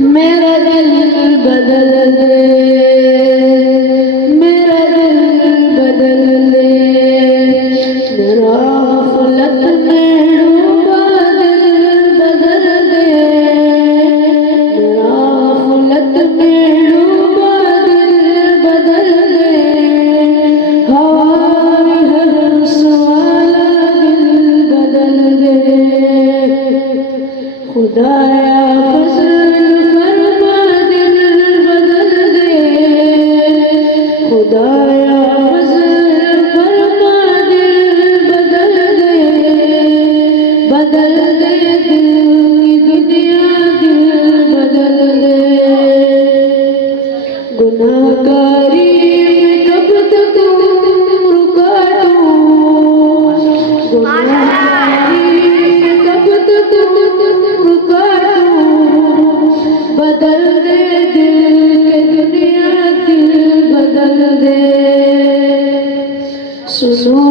मेरा दिल बदल दे, मेरा दिल बदल दे, मेरा गफलत में डूबा दिल बदल दे, मेरा गफलत में डूबा दिल बदल दे, हवाई हर्ष वाला दिल बदल दे, खुदाया फजल फरमा दिल बदल दे, खुदाया फजल फरमा दिल बदल दे, बदल दे दिल की दुनिया दिल बदल दे, गुनाहगारी में कब तक रुका दूं, गुनाहगारी में कब तक रुका दूं, बदल दे दिल के दुनिया दिल बदल दे, सुनो